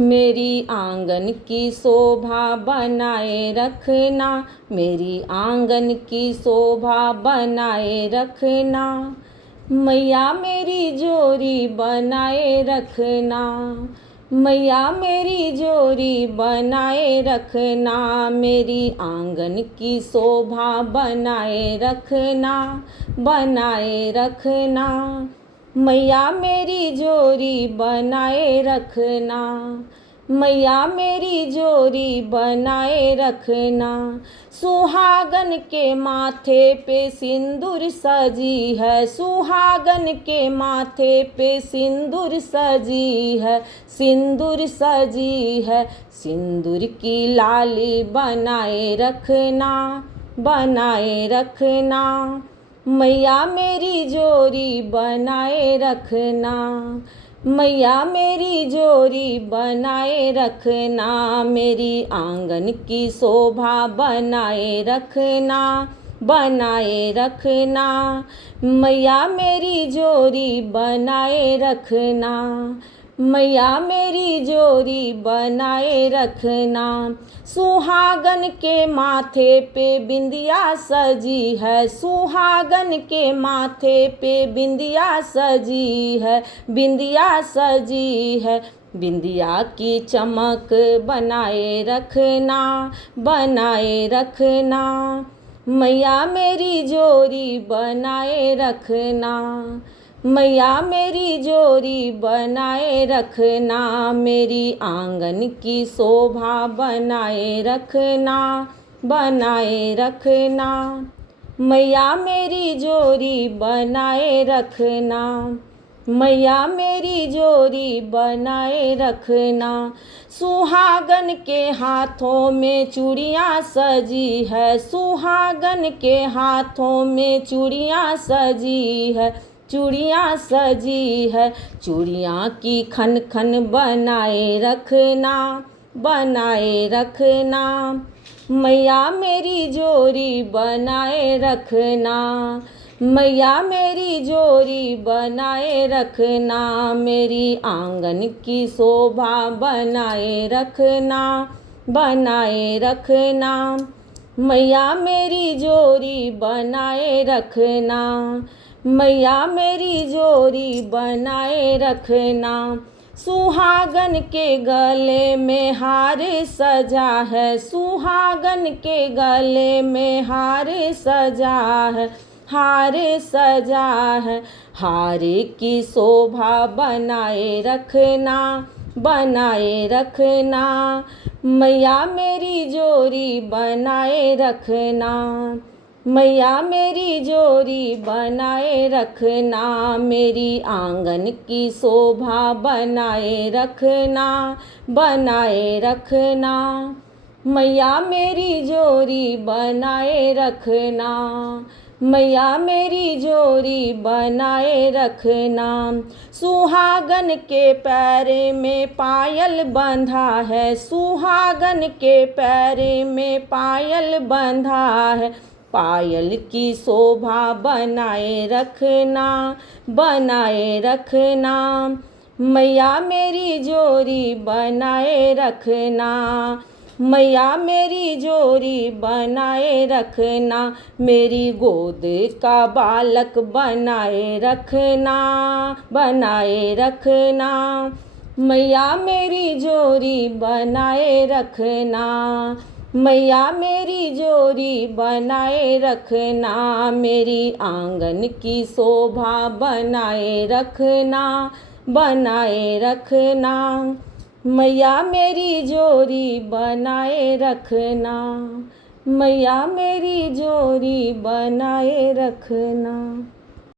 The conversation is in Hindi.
मेरी आंगन की शोभा बनाए रखना, मेरी आंगन की शोभा बनाए रखना। मैया मेरी जोरी बनाए रखना, मैया मेरी जोरी बनाए रखना। मेरी आंगन की शोभा बनाए रखना, बनाए रखना। मैया मेरी जोरी बनाए रखना, मैया मेरी जोरी बनाए रखना। सुहागन के माथे पे सिंदूर सजी है, सुहागन के माथे पे सिंदूर सजी है, सिंदूर सजी है। सिंदूर की लाली बनाए रखना, बनाए रखना। मैया मेरी जोरी बनाए रखना, मैया मेरी जोरी बनाए रखना। मेरी आंगन की शोभा बनाए रखना, बनाए रखना। मैया मेरी जोरी बनाए रखना, मैया मेरी जोरी बनाए रखना। सुहागन के माथे पे बिंदिया सजी है, सुहागन के माथे पे बिंदिया सजी है, बिंदिया सजी है। बिंदिया की चमक बनाए रखना, बनाए रखना। मैया मेरी जोरी बनाए रखना, मैया मेरी जोरी बनाए रखना। मेरी आंगन की शोभा बनाए रखना, बनाए रखना। मैया मेरी जोरी बनाए रखना, मैया मेरी जोरी बनाए रखना। सुहागन के हाथों में चूड़ियाँ सजी है, सुहागन के हाथों में चूड़ियाँ सजी है, चूड़ियाँ सजी है। चूड़ियाँ की खन खन बनाए रखना, बनाए रखना। मैया मेरी जोरी बनाए रखना, मैया मेरी जोरी बनाए रखना। मेरी आंगन की शोभा बनाए रखना, बनाए रखना। मैया मेरी जोरी बनाए रखना, मैया मेरी जोरी बनाए रखना। सुहागन के गले में हार सजा है, सुहागन के गले में हार सजा है, हार सजा है। हार की शोभा बनाए रखना, बनाए रखना। मैया मेरी जोरी बनाए रखना, मैया मेरी जोरी बनाए रखना। मेरी आंगन की शोभा बनाए रखना, बनाए रखना। मैया मेरी जोरी बनाए रखना, मैया मेरी जोरी बनाए रखना। सुहागन के पैर में पायल बंधा है, सुहागन के पैर में पायल बंधा है। पायल की शोभा बनाए रखना, बनाए रखना। मैया मेरी जोरी बनाए रखना, मैया मेरी जोरी बनाए रखना। मेरी गोद का बालक बनाए रखना, बनाए रखना। मैया मेरी जोरी बनाए रखना, मैया मेरी जोरी बनाए रखना। मेरी आंगन की शोभा बनाए रखना, बनाए रखना। मैया मेरी जोरी बनाए रखना, मैया मेरी जोरी बनाए रखना।